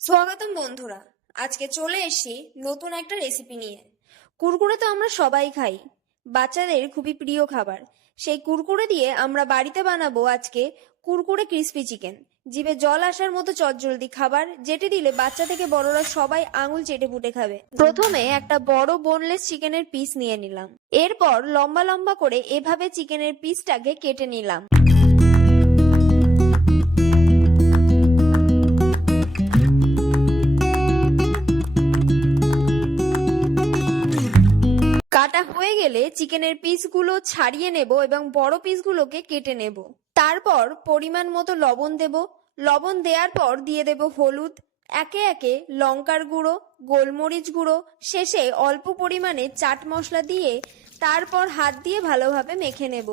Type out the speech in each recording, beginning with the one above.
স্বাগতম বন্ধুরা। আজকে চলে এসেছি নতুন একটা রেসিপি নিয়ে। কুরকুরে তো আমরা সবাই খাই, বাচ্চাদের খুবই প্রিয় খাবার। সেই কুরকুরে দিয়ে আমরা বাড়িতে বানাবো আজকে কুরকুরে ক্রিস্পি চিকেন। জিভে জল আসার মতো চটজলদি খাবার, যেটি দিলে বাচ্চা থেকে বড়রা সবাই আঙুল চেটে পুটে খাবে। প্রথমে একটা বড় বোনলেস চিকেনের পিস নিয়ে নিলাম। এরপর লম্বা লম্বা করে এভাবে চিকেনের পিসটাকে কেটে নিলাম। কাটা হয়ে গেলে চিকেনের পিসগুলো ছাড়িয়ে নেব এবং বড় পিসগুলোকে কেটে নেব। তারপর পরিমাণ মতো লবণ দেব। লবণ দেওয়ার পর দিয়ে দেব হলুদ, একে একে লঙ্কার গুঁড়ো, গোলমরিচ গুঁড়ো, শেষে অল্প পরিমাণে চাট মশলা দিয়ে তারপর হাত দিয়ে ভালোভাবে মেখে নেব।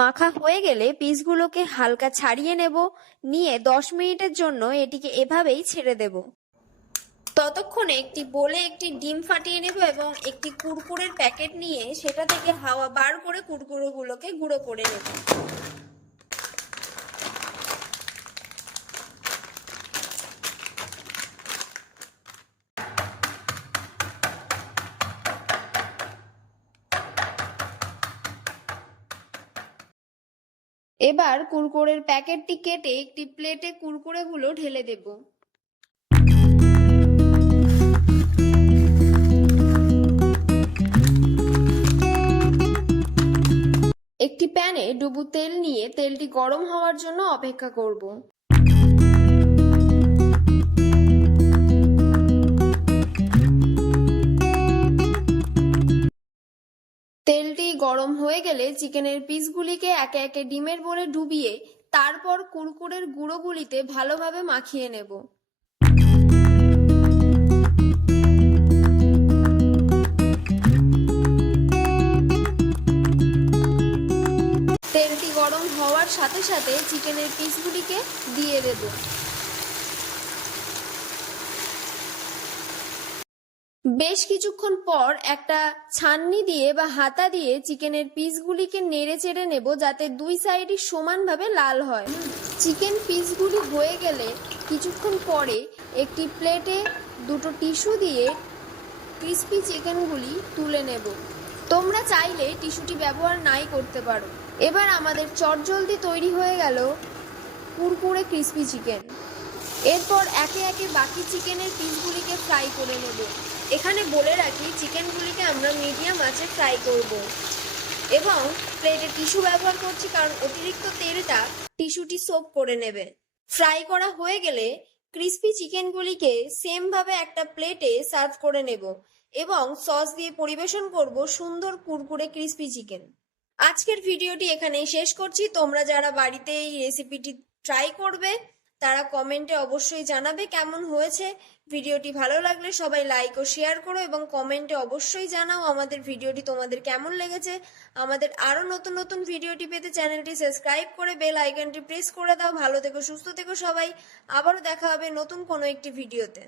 মাখা হয়ে গেলে পিসগুলোকে হালকা ছাড়িয়ে নেব। নিয়ে 10 মিনিটের জন্য এটিকে এভাবেই ছেড়ে দেব। ততক্ষণে একটি বোলে একটি ডিম ফাটিয়ে নেব এবং একটি কুরকুরের প্যাকেট নিয়ে সেটা থেকে হাওয়া বার করে কুরকুরেগুলোকে গুঁড়ো করে নেব। এবার কুরকুরের প্যাকেটটি কেটে একটি প্লেটে কুরকুরেগুলো ঢেলে দেব। একটি প্যানে ডুবো তেল নিয়ে তেলটি গরম হওয়ার জন্য অপেক্ষা করব। তেলটি গরম হয়ে গেলে চিকেনের পিসগুলিকে একে একে ডিমের বোলে ডুবিয়ে তারপর কুরকুরের গুঁড়োগুলিতে ভালোভাবে মাখিয়ে নেব। তেলটি গরম হওয়ার সাথে সাথে চিকেনের পিসগুলিকে দিয়ে দেব। বেশ কিছুক্ষণ পর একটা ছাঁকনি দিয়ে বা হাতা দিয়ে চিকেনের পিসগুলিকে নেড়ে চেড়ে নেব, যাতে দুই সাইডই সমানভাবে লাল হয়। চিকেন পিসগুলি হয়ে গেলে কিছুক্ষণ পরে একটি প্লেটে দুটো টিস্যু দিয়ে ক্রিস্পি চিকেনগুলি তুলে নেব। তোমরা চাইলে টিস্যুটি ব্যবহার নাই করতে পারো। এবার আমাদের চটজলদি তৈরি হয়ে গেল কুরকুরে ক্রিস্পি চিকেন। এরপর একে একে বাকি চিকেনের পিসগুলিকে ফ্রাই করে নেব। এখানে বলে রাখি, চিকেনগুলিকে আমরা মিডিয়াম আঁচে ফ্রাই করব এবং প্লেটে টিস্যু ব্যবহার করছি কারণ অতিরিক্ত তেলটা টিস্যুটি সোক করে নেবে। ফ্রাই করা হয়ে গেলে ক্রিস্পি চিকেনগুলিকে সেম ভাবে একটা প্লেটে সার্ভ করে নেব এবং সস দিয়ে পরিবেশন করব সুন্দর কুরকুরে ক্রিস্পি চিকেন। আজকের ভিডিওটি এখানেই শেষ করছি। তোমরা যারা বাড়িতে এই রেসিপিটি ট্রাই করবে তারা কমেন্টে অবশ্যই জানাবে কেমন হয়েছে। ভিডিওটি ভালো লাগলে সবাই লাইক ও শেয়ার করো এবং কমেন্টে অবশ্যই জানাও আমাদের ভিডিওটি তোমাদের কেমন লেগেছে। আমাদের আরো নতুন নতুন ভিডিওটি পেতে চ্যানেলটি সাবস্ক্রাইব করে বেল আইকনটি প্রেস করে দাও। ভালো থেকো, সুস্থ থেকো সবাই। আবারও দেখা হবে নতুন কোনো একটি ভিডিওতে।